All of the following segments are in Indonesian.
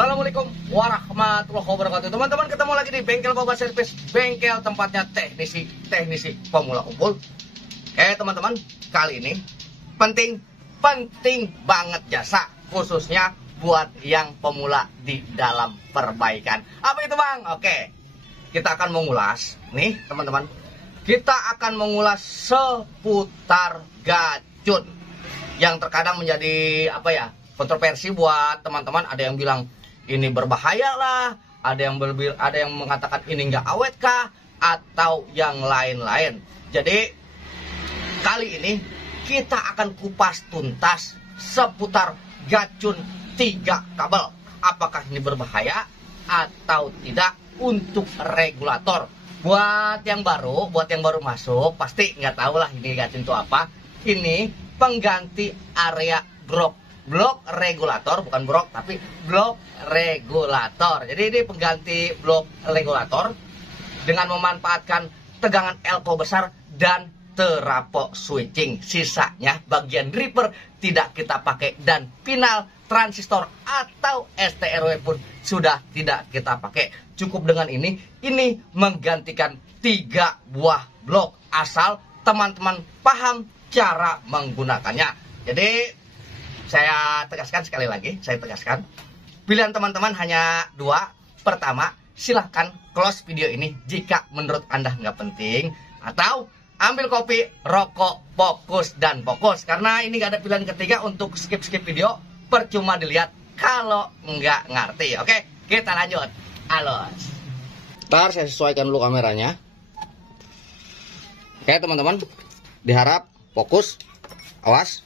Assalamualaikum warahmatullahi wabarakatuh. Teman-teman, ketemu lagi di Bengkel Boba Service, bengkel tempatnya teknisi pemula kumpul. Teman-teman, kali ini penting banget jasa, khususnya buat yang pemula di dalam perbaikan. Apa itu, Bang? Oke, kita akan mengulas nih, teman-teman. Kita akan mengulas seputar gacun yang terkadang menjadi kontroversi buat teman-teman. Ada yang bilang ini berbahaya lah, ada yang mengatakan ini nggak awet kah, atau yang lain-lain. Jadi kali ini kita akan kupas tuntas seputar gacun 3 kabel. Apakah ini berbahaya atau tidak untuk regulator? Buat yang baru masuk pasti nggak tahu lah ini gacun itu apa. Ini pengganti area blok regulator, bukan brok tapi blok regulator. Jadi ini pengganti blok regulator dengan memanfaatkan tegangan elko besar dan terapok switching. Sisanya bagian dripper tidak kita pakai, dan pinal, transistor atau STRW pun sudah tidak kita pakai. Cukup dengan ini menggantikan 3 buah blok, asal teman-teman paham cara menggunakannya. Jadi saya tegaskan sekali lagi, pilihan teman-teman hanya 2. Pertama, silahkan close video ini jika menurut Anda nggak penting, atau ambil kopi, rokok, fokus. Karena ini nggak ada pilihan ketiga untuk skip video, percuma dilihat kalau nggak ngerti. Oke, kita lanjut. Alos. Ntar saya sesuaikan dulu kameranya. Oke, teman-teman, diharap fokus, awas,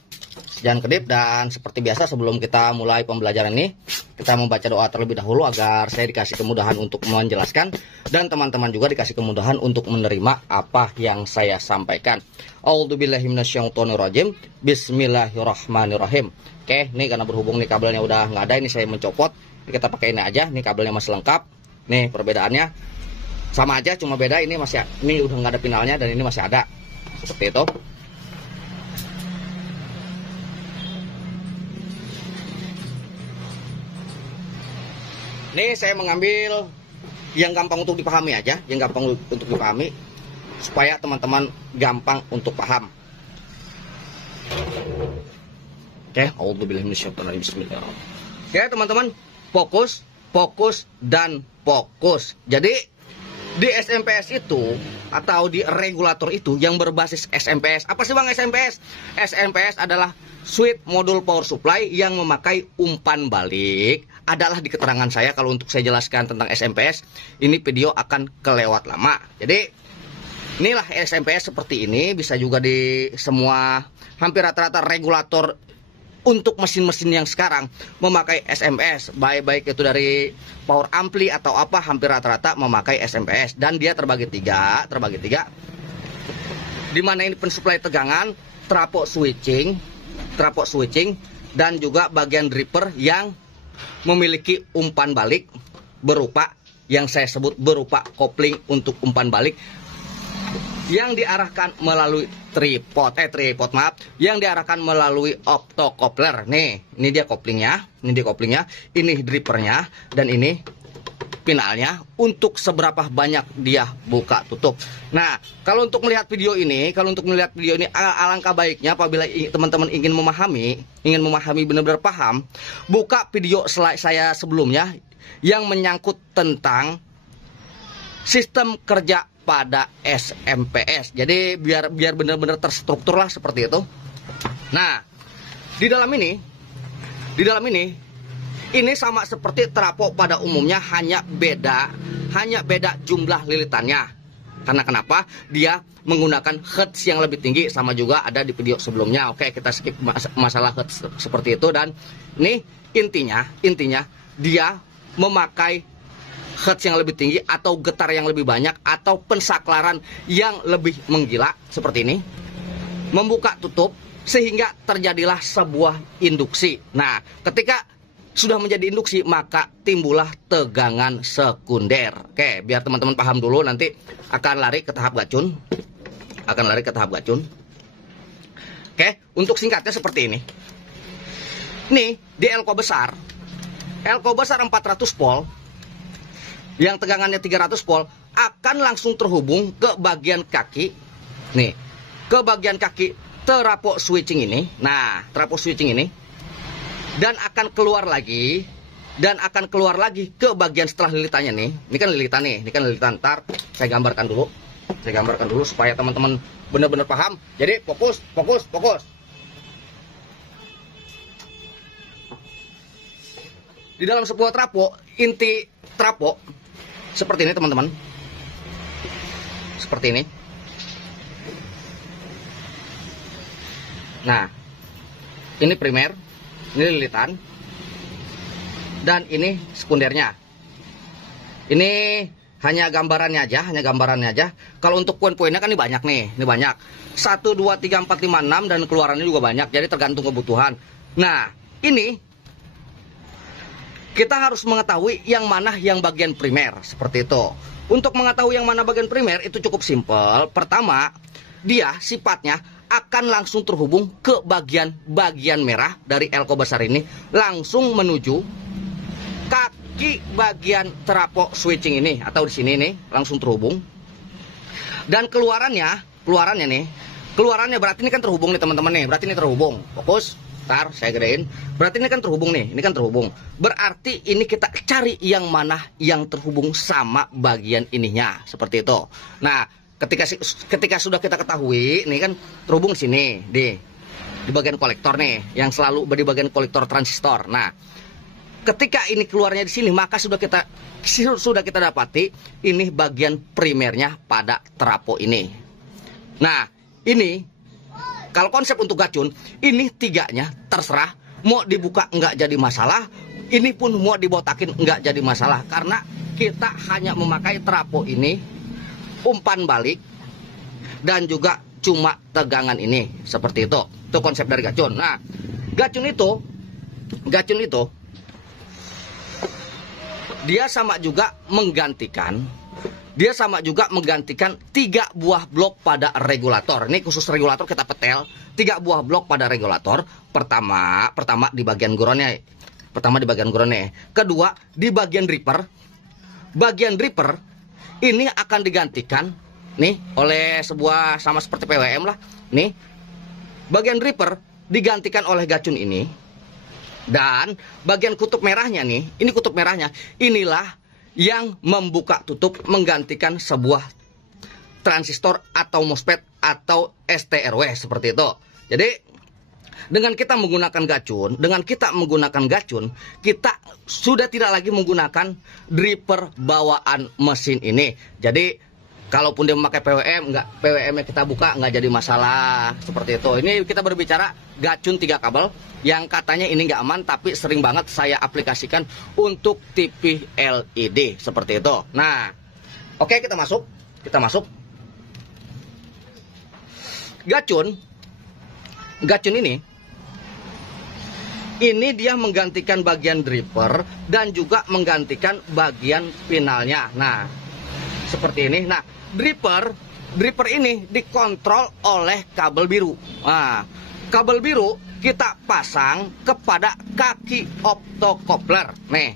jangan kedip. Dan seperti biasa, sebelum kita mulai pembelajaran ini, kita membaca doa terlebih dahulu agar saya dikasih kemudahan untuk menjelaskan, dan teman-teman juga dikasih kemudahan untuk menerima apa yang saya sampaikan. A'udzubillahi minasyaitonirrajim. Bismillahirrahmanirrahim. Oke, ini karena berhubung nih kabelnya udah nggak ada, ini saya mencopot. Ini kita pakai ini aja, nih kabelnya masih lengkap. Nih perbedaannya sama aja, cuma beda ini udah nggak ada pinalnya dan ini masih ada. Seperti itu. Ini saya mengambil yang gampang untuk dipahami aja, supaya teman-teman gampang untuk paham. Oke, auzubillahi minasyaitonir rajim. Bismillahirrahmanirrahim. Oke, teman-teman, fokus dan fokus. Jadi di SMPS itu atau di regulator itu yang berbasis SMPS. Apa sih, Bang, SMPS? SMPS adalah switch modul power supply yang memakai umpan balik. Adalah di keterangan saya. Kalau untuk saya jelaskan tentang SMPS, ini video akan kelewat lama. Jadi inilah SMPS seperti ini. Bisa juga di semua, hampir rata-rata regulator untuk mesin-mesin yang sekarang memakai SMPS. Baik itu dari power ampli atau apa, hampir rata-rata memakai SMPS. Dan dia terbagi tiga. Dimana ini pensuplai tegangan, terapok switching, dan juga bagian dripper yang memiliki umpan balik berupa, yang saya sebut berupa kopling untuk umpan balik, yang diarahkan melalui yang diarahkan melalui optocoupler. Nih, ini dia koplingnya, ini drippernya, dan ini pinalnya untuk seberapa banyak dia buka tutup. Nah, kalau untuk melihat video ini, alangkah baiknya apabila teman-teman ingin memahami benar-benar paham, buka video slide saya sebelumnya yang menyangkut tentang sistem kerja pada SMPS. Jadi biar benar-benar terstruktur lah seperti itu. Nah, di dalam ini sama seperti terapok pada umumnya, hanya beda jumlah lilitannya. Karena kenapa? Dia menggunakan hertz yang lebih tinggi, sama juga ada di video sebelumnya. Oke, kita skip masalah hertz seperti itu. Dan ini intinya dia memakai hertz yang lebih tinggi atau getar yang lebih banyak atau pensaklaran yang lebih menggila seperti ini, membuka tutup sehingga terjadilah sebuah induksi. Nah, ketika sudah menjadi induksi, maka timbullah tegangan sekunder. Oke, biar teman-teman paham dulu, nanti akan lari ke tahap gacun. Oke, untuk singkatnya seperti ini. Nih, di elko besar elko besar 400 volt yang tegangannya 300 volt akan langsung terhubung ke bagian kaki nih, ke bagian kaki trafo switching ini. Nah, trafo switching ini dan akan keluar lagi ke bagian setelah lilitannya nih. Ini kan lilitan nih, ini kan lilitan. Ntar saya gambarkan dulu supaya teman-teman benar-benar paham. Jadi fokus. Di dalam sebuah trafo, inti trafo seperti ini teman-teman. Seperti ini. Nah, ini primer, ini lilitan, dan ini sekundernya. Ini hanya gambarannya aja. Kalau untuk poin-poinnya kan ini banyak nih, ini banyak. 1, 2, 3, 4, 5, 6 dan keluarannya juga banyak. Jadi tergantung kebutuhan. Nah, ini kita harus mengetahui yang mana yang bagian primer, seperti itu. Untuk mengetahui yang mana bagian primer itu cukup simpel. Pertama, dia sifatnya akan langsung terhubung ke bagian merah dari elko besar ini, langsung menuju kaki bagian trafo switching ini atau di sini nih, langsung terhubung. Dan keluarannya berarti ini kan terhubung nih teman-teman nih, berarti ini terhubung. Fokus. Ntar saya gedein. Berarti ini kan terhubung nih. Ini kan terhubung. Berarti ini kita cari yang mana yang terhubung sama bagian ininya. Seperti itu. Nah, ketika sudah kita ketahui, ini kan terhubung sini di bagian kolektor nih, yang selalu di bagian kolektor transistor. Nah, ketika ini keluarnya di sini, maka sudah kita dapati ini bagian primernya pada trafo ini. Nah, ini kalau konsep untuk gacun, ini tiganya terserah. Mau dibuka nggak jadi masalah. Ini pun mau dibotakin nggak jadi masalah. Karena kita hanya memakai trafo ini, umpan balik, dan juga cuma tegangan ini. Seperti itu. Itu konsep dari gacun. Nah, gacun itu, dia sama juga menggantikan 3 buah blok pada regulator. Ini khusus regulator kita petel 3 buah blok pada regulator. Pertama di bagian groundnya. Kedua di bagian dripper. Bagian dripper ini akan digantikan nih oleh sebuah, sama seperti PWM lah. Nih bagian dripper digantikan oleh gacun ini. Dan bagian kutub merahnya nih, ini kutub merahnya, inilah yang membuka tutup menggantikan sebuah transistor atau MOSFET atau STRW seperti itu. Jadi dengan kita menggunakan gacun, kita sudah tidak lagi menggunakan dripper bawaan mesin ini. Jadi kalaupun dia memakai PWM-nya kita buka nggak jadi masalah seperti itu. Ini kita berbicara gacun 3 kabel yang katanya ini nggak aman, tapi sering banget saya aplikasikan untuk TV LED seperti itu. Nah, oke, kita masuk. Gacun ini dia menggantikan bagian dripper dan juga menggantikan bagian pinalnya. Nah, seperti ini. Nah, dripper ini dikontrol oleh kabel biru. Nah, kabel biru kita pasang kepada kaki optokopler. Nih,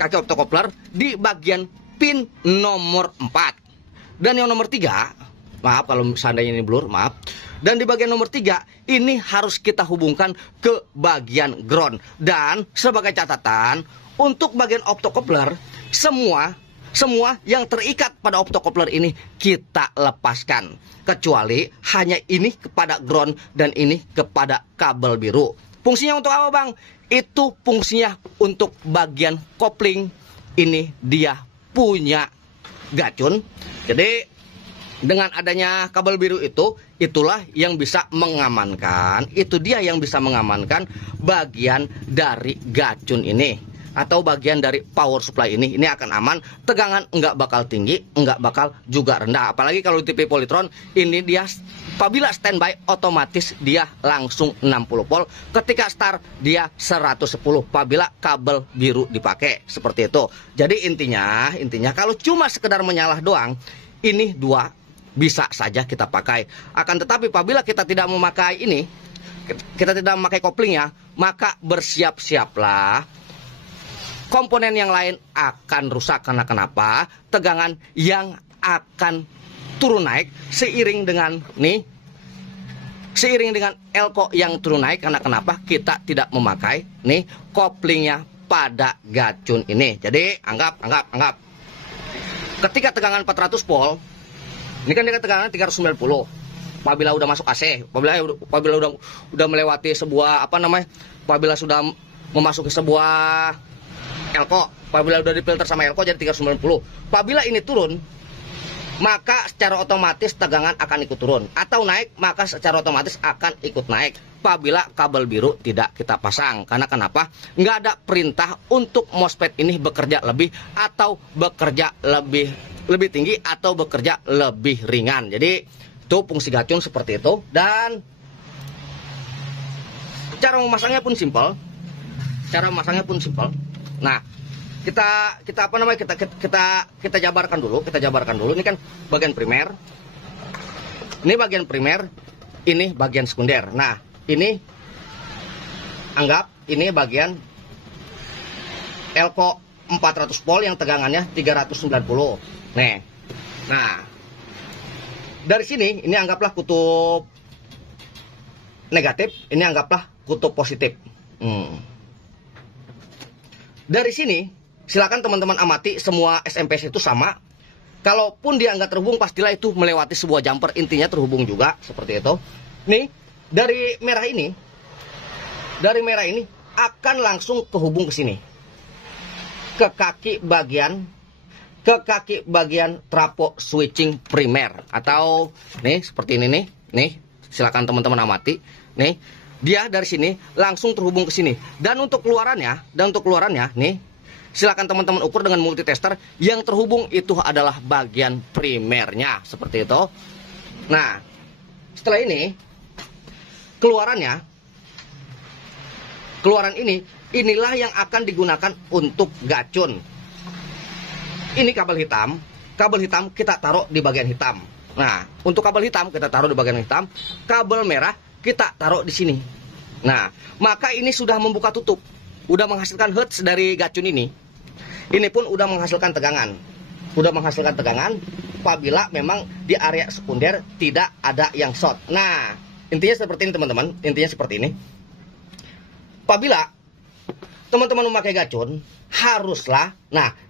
kaki optokopler di bagian pin nomor 4. Dan yang nomor 3, maaf kalau seandainya ini blur, maaf. Dan di bagian nomor 3 ini harus kita hubungkan ke bagian ground. Dan sebagai catatan, untuk bagian optokopler semua yang terikat pada optokopler ini kita lepaskan, kecuali hanya ini kepada ground dan ini kepada kabel biru. Fungsinya untuk apa, Bang? Itu fungsinya untuk bagian kopling. Ini dia punya gacun. Jadi dengan adanya kabel biru itulah yang bisa mengamankan, itu dia yang bisa mengamankan bagian dari gacun ini atau bagian dari power supply ini akan aman. Tegangan nggak bakal tinggi, nggak bakal juga rendah. Apalagi kalau di TV Polytron ini dia apabila standby otomatis dia langsung 60 volt. Ketika start dia 110 apabila kabel biru dipakai seperti itu. Jadi intinya kalau cuma sekedar menyalah doang, ini 2 bisa saja kita pakai. Akan tetapi apabila kita tidak memakai ini, kita tidak memakai koplingnya, maka bersiap-siaplah komponen yang lain akan rusak. Karena kenapa? Tegangan yang akan turun naik seiring dengan elko yang turun naik. Karena kenapa? Kita tidak memakai koplingnya pada gacun ini. Jadi anggap ketika tegangan 400 volt, ini kan dia tegangan 390. Apabila udah masuk AC, apabila udah melewati sebuah apabila sudah memasuki sebuah elko, apabila udah difilter sama elko jadi 390. Apabila ini turun, maka secara otomatis tegangan akan ikut turun, atau naik maka secara otomatis akan ikut naik. Apabila kabel biru tidak kita pasang, karena kenapa? Nggak ada perintah untuk MOSFET ini bekerja lebih atau bekerja lebih tinggi atau bekerja lebih ringan. Jadi itu fungsi gacun seperti itu. Dan cara memasangnya pun simpel. Nah, kita jabarkan dulu. Ini kan bagian primer. Ini bagian primer, ini bagian sekunder. Nah, ini anggap ini bagian elko 400 volt yang tegangannya 390. Nah, dari sini ini anggaplah kutub negatif, ini anggaplah kutub positif. Dari sini silakan teman-teman amati, semua SMPS itu sama. Kalaupun dia nggak terhubung, pastilah itu melewati sebuah jumper, intinya terhubung juga seperti itu. Nih, dari merah ini akan langsung kehubung ke sini, ke kaki bagian trafo switching primer, atau nih seperti ini nih silakan teman-teman amati. Nih, dia dari sini langsung terhubung ke sini. Dan untuk keluarannya nih silakan teman-teman ukur dengan multitester. Yang terhubung itu adalah bagian primernya seperti itu. Nah, setelah ini keluaran inilah yang akan digunakan untuk gacun. Ini kabel hitam kita taruh di bagian hitam. Nah, untuk kabel hitam kita taruh di bagian hitam, kabel merah kita taruh di sini. Nah, maka ini sudah membuka tutup, udah menghasilkan hertz dari gacun ini. Ini pun udah menghasilkan tegangan. Apabila memang di area sekunder tidak ada yang short. Nah, intinya seperti ini teman-teman, apabila teman-teman memakai gacun, haruslah,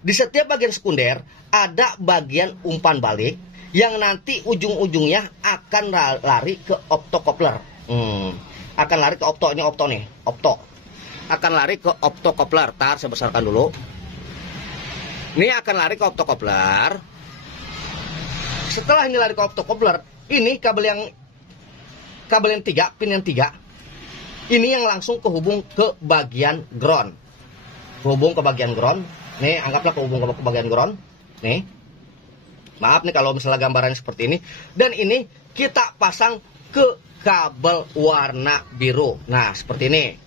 di setiap bagian sekunder ada bagian umpan balik yang nanti ujung-ujungnya akan lari ke optokopler. Akan lari ke opto akan lari ke optokopler. Saya besarkan dulu. Ini akan lari ke optokopler. Setelah ini lari ke optokopler, ini kabel yang 3, pin yang 3, ini yang langsung kehubung ke bagian ground. Nih, anggaplah kehubung ke bagian ground. Nih, maaf nih kalau misalnya gambarannya seperti ini. Dan ini kita pasang ke kabel warna biru. Nah, seperti ini.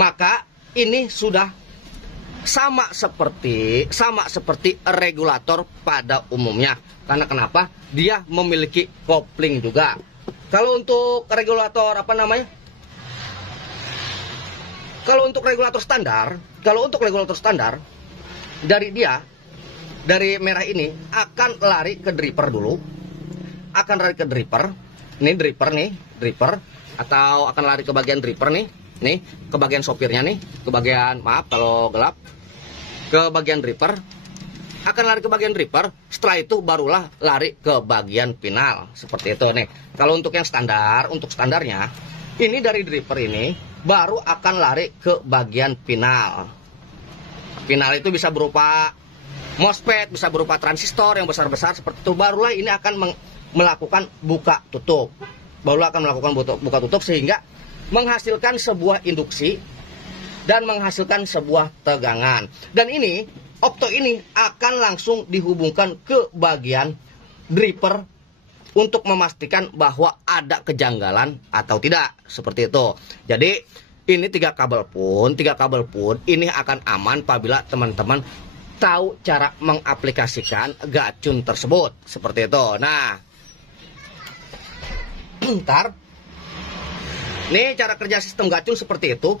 Maka ini sudah sama seperti regulator pada umumnya. Karena kenapa? Dia memiliki kopling juga. Kalau untuk regulator standar, dari merah ini akan lari ke dripper dulu. Ini dripper, atau akan lari ke bagian dripper nih, ke bagian sopirnya nih, ke bagian, maaf kalau gelap, ke bagian dripper. Akan lari ke bagian dripper, setelah itu barulah lari ke bagian final seperti itu nih. Kalau untuk yang standar, untuk standarnya ini dari dripper ini baru akan lari ke bagian final. Final itu bisa berupa MOSFET, bisa berupa transistor yang besar-besar seperti itu. Barulah ini akan melakukan buka tutup. Sehingga menghasilkan sebuah induksi dan menghasilkan sebuah tegangan. Dan ini opto ini akan langsung dihubungkan ke bagian dripper untuk memastikan bahwa ada kejanggalan atau tidak, seperti itu. Jadi ini tiga kabel pun ini akan aman apabila teman-teman tahu cara mengaplikasikan gacun tersebut, seperti itu. Nah, ntar Nih cara kerja sistem gacun seperti itu.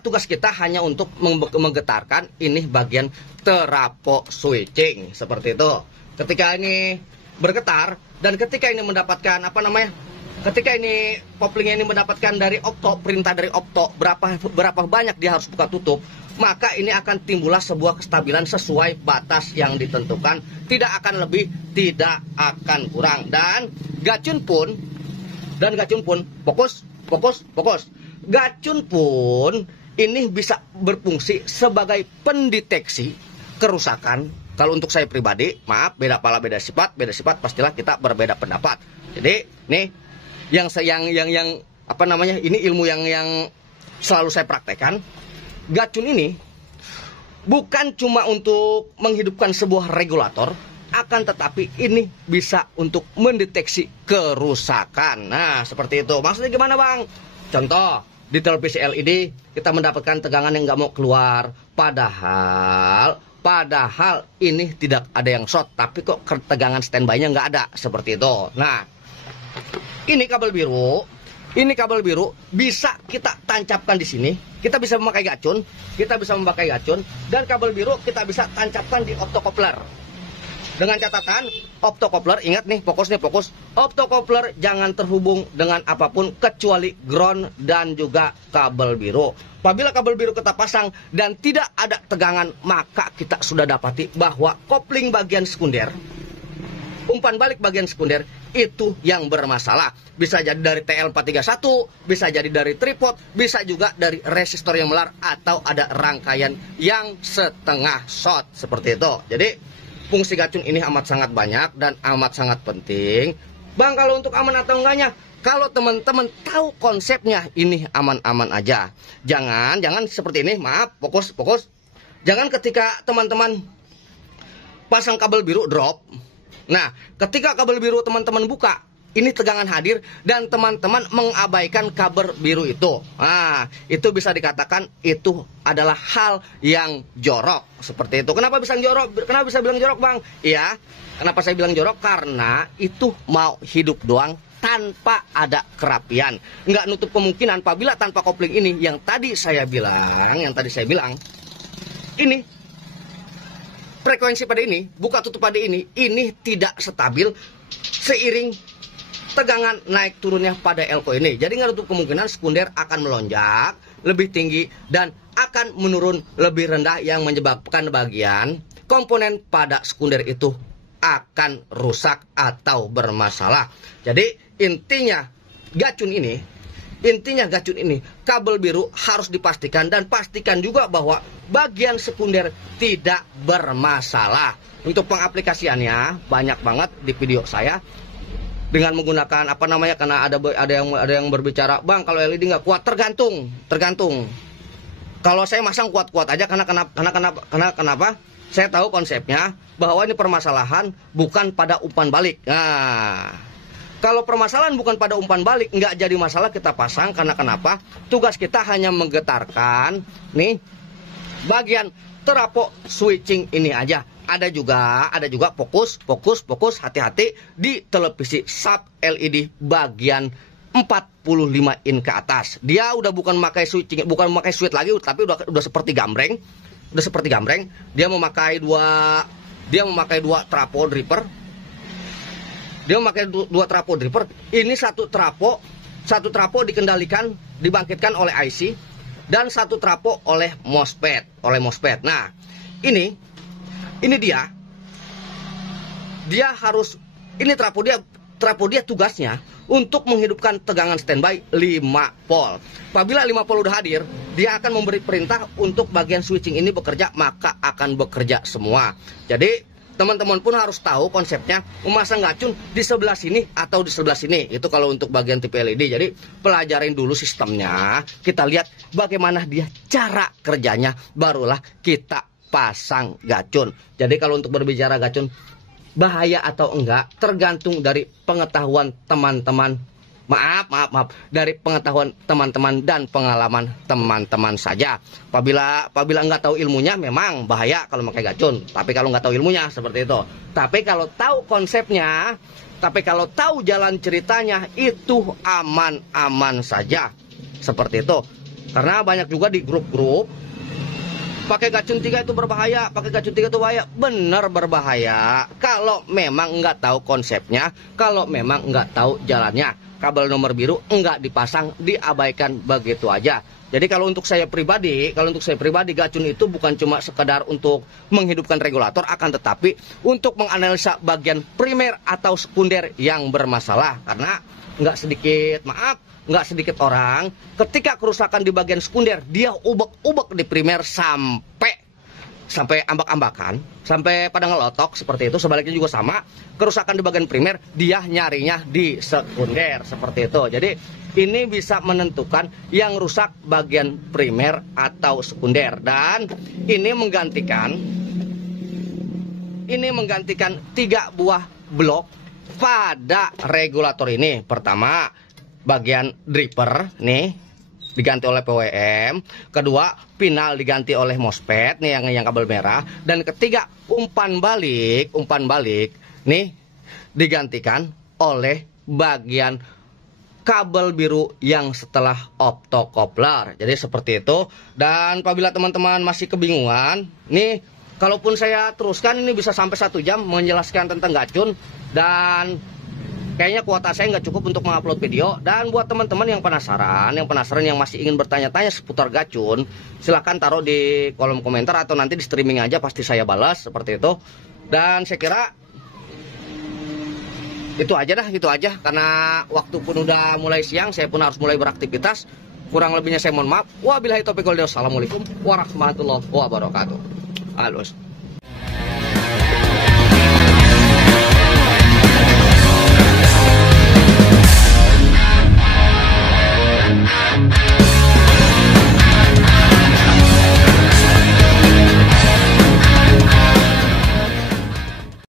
Tugas kita hanya untuk menggetarkan ini bagian trafo switching seperti itu. Ketika ini bergetar dan ketika ini mendapatkan ketika ini koplingnya ini mendapatkan dari opto, perintah dari opto berapa banyak dia harus buka tutup, maka ini akan timbullah sebuah kestabilan sesuai batas yang ditentukan, tidak akan lebih, tidak akan kurang. Dan gacun pun fokus. Gacun pun ini bisa berfungsi sebagai pendeteksi kerusakan. Kalau untuk saya pribadi, maaf, beda pala beda sifat pastilah kita berbeda pendapat. Jadi nih yang ini ilmu yang selalu saya praktekkan. Gacun ini bukan cuma untuk menghidupkan sebuah regulator, akan tetapi ini bisa untuk mendeteksi kerusakan. Nah, seperti itu. Maksudnya gimana, Bang? Contoh, di televisi LED kita mendapatkan tegangan yang nggak mau keluar. Padahal ini tidak ada yang short, tapi kok tegangan standby-nya nggak ada. Seperti itu. Nah, ini kabel biru bisa kita tancapkan di sini. Kita bisa memakai gacun, dan kabel biru kita bisa tancapkan di optocoupler. Dengan catatan, optocoupler, ingat nih, fokus. Optocoupler jangan terhubung dengan apapun kecuali ground dan juga kabel biru. Apabila kabel biru kita pasang dan tidak ada tegangan, maka kita sudah dapati bahwa kopling bagian sekunder, umpan balik bagian sekunder itu yang bermasalah. Bisa jadi dari TL431, bisa jadi dari tripod, bisa juga dari resistor yang melar, atau ada rangkaian yang setengah short seperti itu. Jadi fungsi gacun ini amat sangat banyak dan amat sangat penting. Bang, kalau untuk aman atau enggaknya, kalau teman-teman tahu konsepnya, ini aman-aman aja. Jangan seperti ini, maaf, fokus. Jangan ketika teman-teman pasang kabel biru drop. Nah, ketika kabel biru teman-teman buka, ini tegangan hadir dan teman-teman mengabaikan kabel biru itu. Nah, itu bisa dikatakan itu adalah hal yang jorok. Seperti itu. Kenapa bisa jorok? Kenapa bisa bilang jorok, Bang? Iya, kenapa saya bilang jorok? Karena itu mau hidup doang tanpa ada kerapian. Nggak nutup kemungkinan apabila tanpa kopling ini yang tadi saya bilang, ini frekuensi pada ini, buka tutup pada ini tidak stabil seiring tegangan naik turunnya pada elko ini. Jadi nggak nutup kemungkinan sekunder akan melonjak lebih tinggi dan akan menurun lebih rendah yang menyebabkan bagian komponen pada sekunder itu akan rusak atau bermasalah. Jadi intinya gacun ini, kabel biru harus dipastikan, dan pastikan juga bahwa bagian sekunder tidak bermasalah. Untuk pengaplikasiannya banyak banget di video saya dengan menggunakan karena ada yang berbicara, Bang, kalau LED nggak kuat, tergantung. Kalau saya masang kuat-kuat aja karena kenapa? Saya tahu konsepnya bahwa ini permasalahan bukan pada umpan balik. Nah, kalau permasalahan bukan pada umpan balik, nggak jadi masalah kita pasang. Karena kenapa? Tugas kita hanya menggetarkan nih bagian trafo switching ini aja. Ada juga fokus, hati-hati di televisi sub LED bagian 45 in ke atas. Dia udah bukan memakai switching, bukan memakai switch lagi, tapi udah seperti gambreng. Dia memakai dua trafo dripper. Ini satu trafo dibangkitkan oleh IC, dan satu trafo oleh MOSFET. Nah, ini dia harus, ini trafo dia tugasnya untuk menghidupkan tegangan standby 5 volt. Apabila 5 volt udah hadir, dia akan memberi perintah untuk bagian switching ini bekerja, maka akan bekerja semua. Jadi teman-teman pun harus tahu konsepnya memasang gacun di sebelah sini atau di sebelah sini. Itu kalau untuk bagian TV LED. Jadi pelajarin dulu sistemnya, kita lihat bagaimana dia cara kerjanya, barulah kita pasang gacun. Jadi kalau untuk berbicara gacun bahaya atau enggak tergantung dari pengetahuan teman-teman. Maaf, dari pengetahuan teman-teman dan pengalaman teman-teman saja. Apabila enggak tahu ilmunya, memang bahaya kalau pakai gacun. Tapi kalau enggak tahu ilmunya, seperti itu. Tapi kalau tahu konsepnya, tapi kalau tahu jalan ceritanya, itu aman-aman saja. seperti itu. Karena banyak juga di grup-grup pakai gacun 3 itu berbahaya, pakai gacun 3 itu bahaya. Bener berbahaya kalau memang nggak tahu konsepnya, kalau memang nggak tahu jalannya. Kabel nomor biru nggak dipasang, diabaikan begitu aja. Jadi kalau untuk saya pribadi, gacun itu bukan cuma sekedar untuk menghidupkan regulator, akan tetapi untuk menganalisa bagian primer atau sekunder yang bermasalah. Karena nggak sedikit orang ketika kerusakan di bagian sekunder, dia ubek-ubek di primer sampai ambak-ambakan, sampai pada ngelotok seperti itu. Sebaliknya juga sama, kerusakan di bagian primer dia nyarinya di sekunder seperti itu. Jadi ini bisa menentukan yang rusak bagian primer atau sekunder, dan ini menggantikan 3 buah blok pada regulator ini. Pertama, bagian dripper nih diganti oleh PWM, kedua pinal diganti oleh MOSFET nih yang kabel merah, dan ketiga umpan balik nih digantikan oleh bagian kabel biru yang setelah optokopler. Jadi seperti itu. Dan apabila teman-teman masih kebingungan nih, kalaupun saya teruskan ini bisa sampai 1 jam menjelaskan tentang gacun, dan kayaknya kuota saya nggak cukup untuk mengupload video. Dan buat teman-teman yang penasaran, yang masih ingin bertanya-tanya seputar gacun, silahkan taruh di kolom komentar atau nanti di streaming aja, pasti saya balas seperti itu. Dan saya kira itu aja karena waktu pun udah mulai siang, saya pun harus mulai beraktivitas. Kurang lebihnya saya mohon maaf. Wabillahi taufiq wal hidayah. Assalamualaikum warahmatullahi wabarakatuh. Halus.